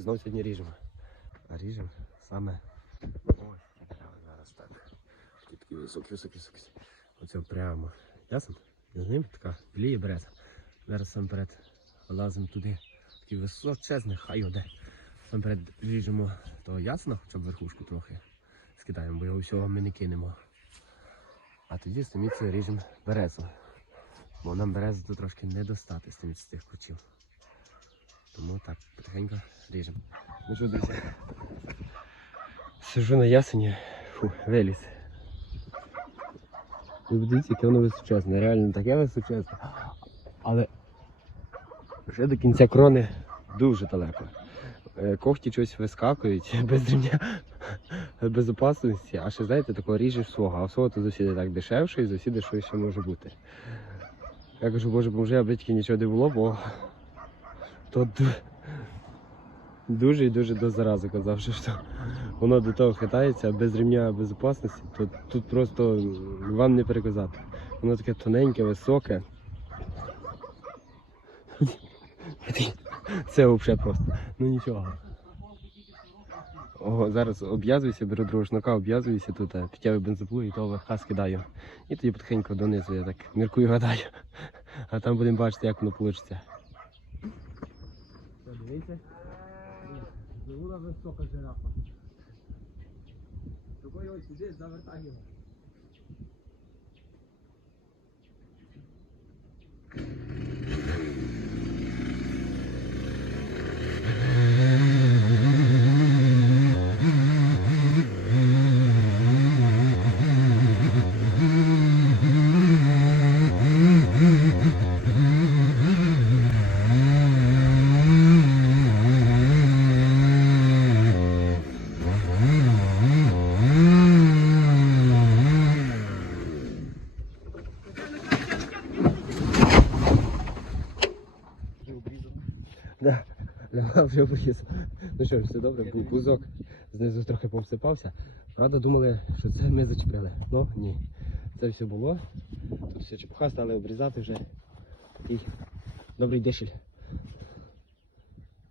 І знову сьогодні ріжемо. А ріжемо саме. Прямо зараз так. Такі такі високі, високі, високі. Оце прямо. Ясно? З ним така біліє береза. Зараз сам перед лазимо туди. Такий височезний, хай оде. Сам перед ріжемо того ясна, хоча б верхушку трохи скидаємо, бо його всього ми не кинемо. А тоді стоміться ріжемо березу. Бо нам березу трошки не достати з цих кучів. Тому так, потихеньку ріжемо. Ну що, друзі? Сижу на ясені, фу, виліз. Ви подивіться, яке воно височезне, реально таке височезне. Але вже до кінця крони дуже далеко. Е, Когті щось вискакують без рівня безопасності, а ще знаєте, такого ріжеш свого, а свого то завжди так дешевше і завжди що ще може бути. Я кажу, боже, поможи, аби тільки нічого не було, бо то дуже і дуже до зарази казав, що воно до того хитається, без рівня безопасності, то тут просто вам не переказати. Воно таке тоненьке, високе. Це взагалі просто. Ну нічого. Ого, зараз обв'язуюся, беру другого шнука, обв'язуюся тут, е, підтягую бензопилу і того верха скидаю. І тоді потихеньку донизу я так міркую гадаю. А там будемо бачити, як воно вийде. Дивіться. Була висока жирафа. Такою ось сюди завертай його. Да, вже обріз. Ну що все добре, бу- бузок знизу трохи повсипався. Правда, думали, що це ми зачепили. Ну ні. Це все було. Тут все чепуха стали обрізати вже. Такий добрий дешель.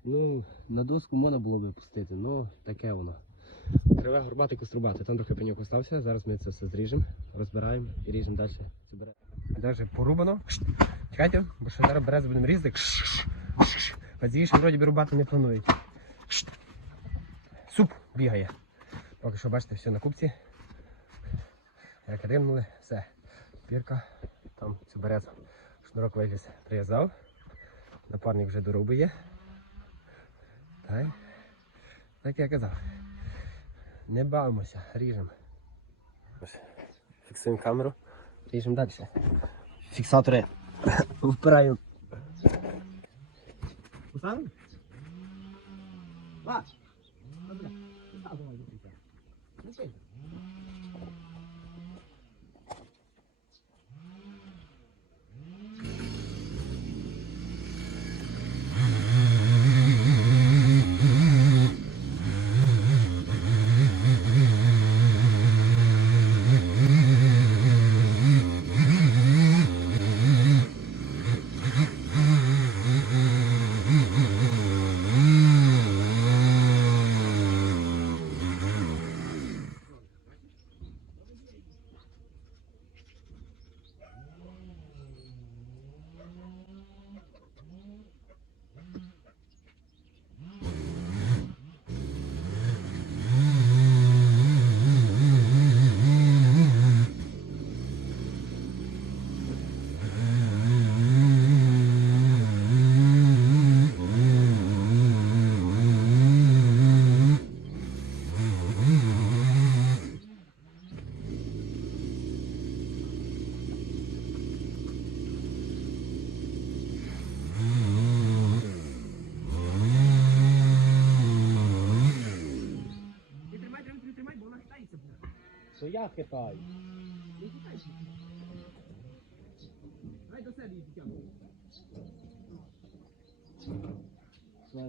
Ну, на доску можна було би пустити, але таке воно. Криве горбати кострубати. Там трохи пеньок остався. Зараз ми це все зріжемо, розбираємо і ріжемо далі. Даже порубано. Чекайте, бо що зараз берез будемо різати. Пізніше вроді би рубати не планують. Суп бігає. Поки що бачите, все на купці. Як римнули, все. Пірка, там цю березу. Шнурок виліз прив'язав. Напарник вже дорубує. Так. Так я казав. Не бавимося, ріжемо. Фіксуємо камеру, ріжемо далі. Фіксатори впираємо. Поставимо? Ба! Добре. Поставимо до кінця. Ну, що? Не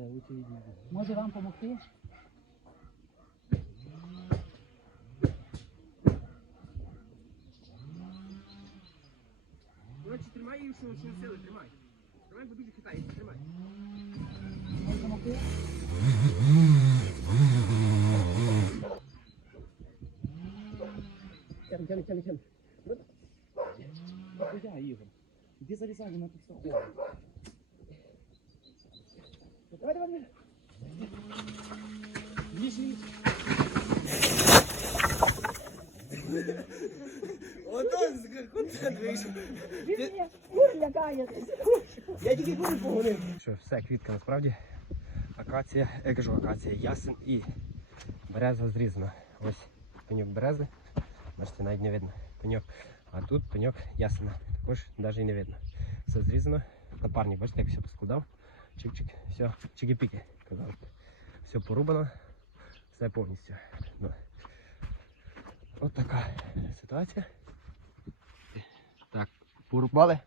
її підтягнемо. Може вам допомогти? Коротше, тримай її, що, що сили, тримай. Тримай, бо дуже хитається, тримай. Тяни, тяни, тяни. Я, Ігор. Іди залізай, вона тут все. Давай, давай, давай. Лізь. Ото концерт вийшов. Він мене кур лякає. Я тільки курю погонив. Що, все, квітка насправді. Акація, я кажу акація, ясен і береза зрізана. Ось пеньок берези. Бачите, навіть не видно. Пеньок. А тут пеньок ясена. Також навіть не видно. Все зрізано. Напарник, бачите, як все поскладав. Чик-чик, все, чики-піки. Все порубано, все повністю. Ну. От така ситуація. Так, порубали.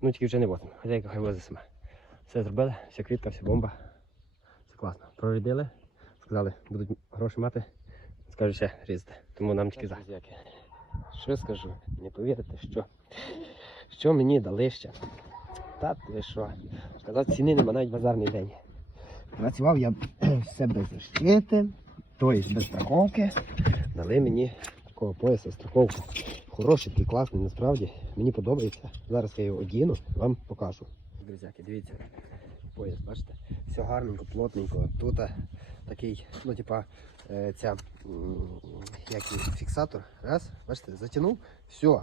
Ну тільки вже не возимо. Хазяйка хай возить сама. Все зробили, вся квітка, вся бомба. Все класно. Прорядили, сказали, будуть гроші мати, скажуть ще різати. Тому нам тільки за. Що скажу? Не повірите, що, що мені дали ще. Та ти що? Сказав, ціни нема навіть базарний день. Працював я все без защити, тобто без страховки. Дали мені такого пояса страховку. Хороший, такий класний, насправді. Мені подобається. Зараз я його одіну, вам покажу. Друзяки, дивіться. Пояс, бачите? Все гарненько, плотненько. Тут такий, ну, типа, е, ця як фіксатор. Раз, бачите, затягнув, все.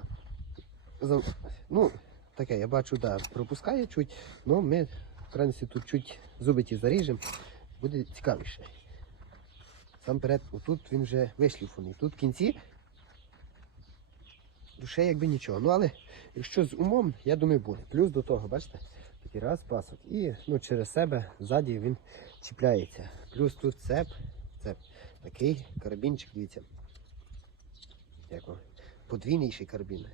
Ну, таке, я бачу, да, пропускає чуть, але ми, в крайності, тут чуть зуби ті заріжемо, буде цікавіше. Сам перед, отут він вже вишліфаний. Тут в кінці душе якби нічого. Ну але якщо з умом, я думаю, буде. Плюс до того, бачите, такий раз пасок. І ну, через себе ззаді він чіпляється. Плюс тут цеп, цеп. Такий карабінчик, дивіться. Як вам? Подвійніший карабін.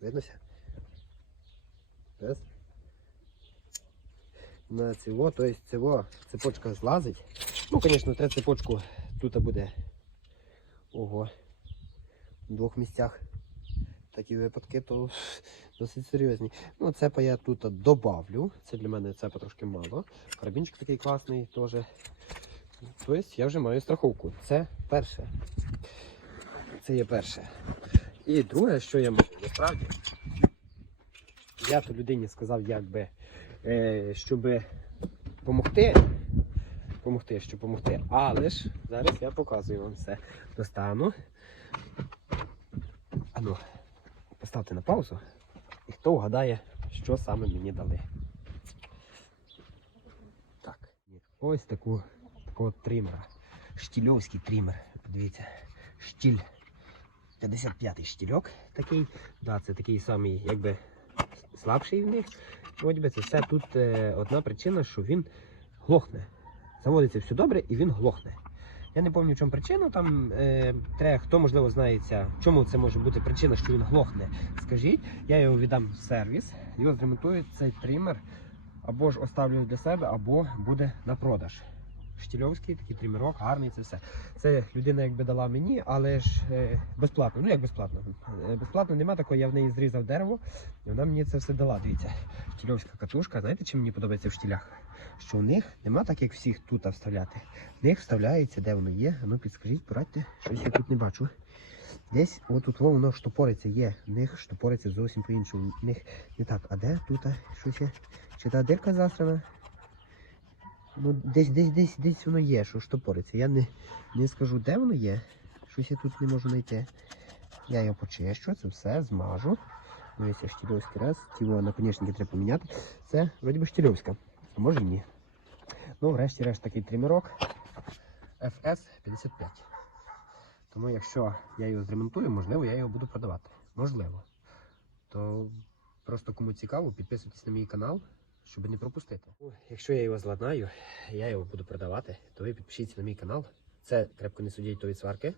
Виднося? Раз. На цього, тобто цього цепочка злазить. Ну, звісно, треба цепочку тут буде. Ого. В двох місцях такі випадки, то досить серйозні. Ну, цепа я тут добавлю. Це для мене цепа трошки мало. Карабінчик такий класний теж. Тобто я вже маю страховку. Це перше. Це є перше. І друге, що я можу, насправді, я то людині сказав, як е, щоб допомогти. Помогти, щоб допомогти. Але ж зараз я показую вам все. Достану. Ану, поставте на паузу. І хто вгадає, що саме мені дали. Так. Ось таку такого тримера. Штільовський тример. Подивіться. Штіль. 55-й штільок такий. Да, це такий самий, якби слабший в них. Вроді це все тут е, одна причина, що він глохне. Заводиться все добре і він глохне. Я не пам'ятаю, в чому причина. Там е, треба, хто можливо знається, чому це може бути причина, що він глохне. Скажіть, я його віддам в сервіс, його зремонтують цей тример, або ж оставлю для себе, або буде на продаж. Штільовський, такий тримерок, гарний, це все. Це людина якби дала мені, але ж е, безплатно. Ну як безплатно? Е, безплатно нема такого, я в неї зрізав дерево, і вона мені це все дала. Дивіться, штільовська катушка. Знаєте, чим мені подобається в штілях? Що в них нема так, як всіх тут вставляти. В них вставляється, де воно є. Ну підскажіть, порадьте, щось я тут не бачу. Десь отут во воно штопориться є. В них штопориться зовсім по-іншому. В них не так. А де тут щось є? Чи та дирка засрана? Ну, десь, десь, десь, десь воно є, що штопориться. Я не, не скажу, де воно є. Щось я тут не можу знайти. Я його почищу, це все змажу. Ну, ось штільовський раз. Ті його наконечники треба поміняти. Це вроді би штільовська. А може і ні. Ну, врешті-решт такий тримерок FS55. Тому якщо я його зремонтую, можливо, я його буду продавати. Можливо. То просто кому цікаво, підписуйтесь на мій канал, щоб не пропустити. Якщо я його зладнаю, я його буду продавати, то ви підпишіться на мій канал. Це крепко не судіть, то від сварки.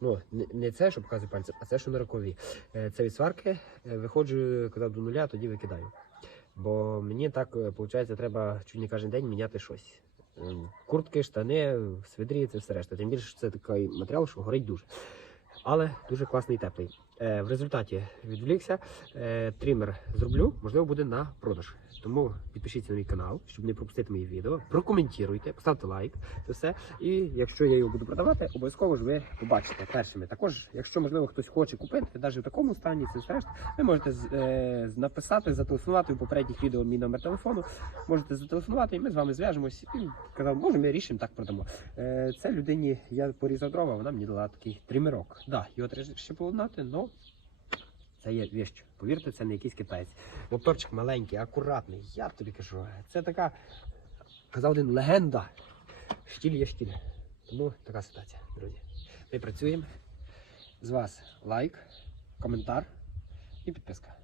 Ну, не- це, що показую пальцем, а це, що на рокові. Е, Це від сварки. Е, Виходжу, коли до нуля, тоді викидаю. Бо мені так, виходить, треба чуть не кожен день міняти щось. Куртки, штани, свидрі, це все решта. Тим більше, що це такий матеріал, що горить дуже. Але дуже класний і теплий. Е, в результаті відвлікся. Е, тример зроблю, можливо, буде на продаж. Тому підпишіться на мій канал, щоб не пропустити мої відео. Прокоментуйте, поставте лайк. Це все. І якщо я його буду продавати, обов'язково ж ви побачите першими. Також, якщо можливо хтось хоче купити, навіть в такому стані, це все решта, ви можете е, написати, зателефонувати у попередніх відео мій номер телефону. Можете зателефонувати, і ми з вами зв'яжемось. І казав, може, ми рішимо так продамо. Це людині я порізав дрова, вона мені дала такий тримерок. Да, його треба ще поладнати, але це є віщ. Повірте, це не якийсь китаєць. Моторчик маленький, акуратний. Я тобі кажу, це така, казав один, легенда. Штіль є штіль. Тому така ситуація, друзі. Ми працюємо. З вас лайк, коментар і підписка.